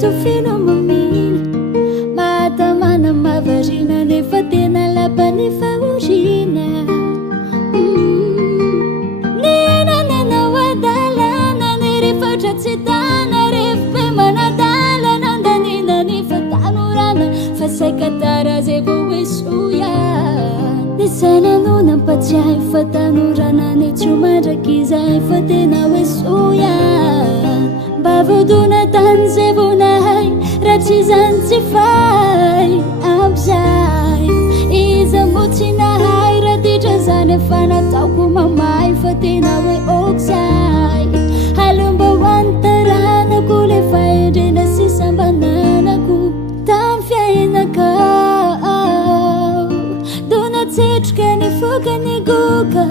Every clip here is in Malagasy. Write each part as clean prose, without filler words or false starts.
tofino mamina matamana mavarina nefa tena labany faorina nenananao adalana ny rehefa tsy tana rehefa manadalana andaninany fa tanorana fa saika tara zay vao esoia nisananona mpatsiay fa tanorana ny tsomandraky izay fa tena esoia mba vodona tany zay vonahay raha tsy zany tsy fay amzay iza mo tsy nahay raha ditra zany efa nataoko mamay fa tena hoe okzay halomba hoantaranako le faendrena sy sambananako tamy fiainakao dona tsetroka ny foka ny goka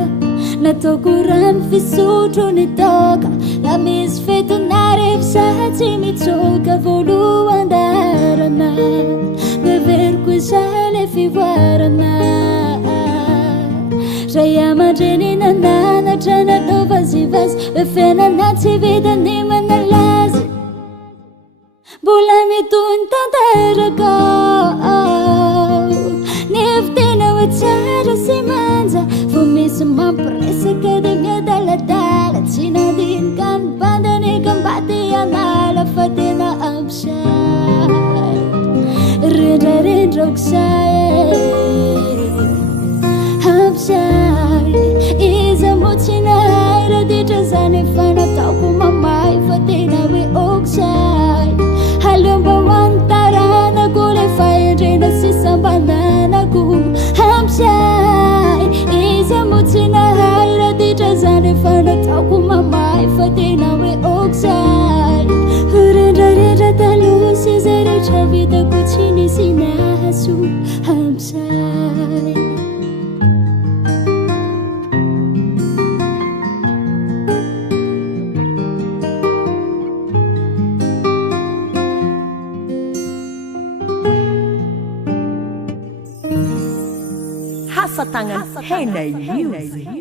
nataoko rano fisotro ny toka la misy fetona rehefa tsy mitsoka voalohan-darana neveriko izay le fivoarana ray aman-dreny nananatra natao vazivazy hoe fiainana tsy vitany manalazy mbola mitony tanteraka nefa tena hoe tsara sy manja vo misy mampiresaka dia miadaladala tsy nandinika ny bandany kambady anala fa tena amsay rendrarendra okzay amsay iza mo tsy nahay raha ditra zany efa nataoko mamay fa tena hoe okzay halomba hoantaranako le faendrena sy sambananako amsay iza mo tsy nahay raha ditra zany efa nataoko mamay fa tena hoe okzay rendrarendra taloha sy zay rehetra vitako tsy nisy nahazo amsay Hasatagnan Henay Music.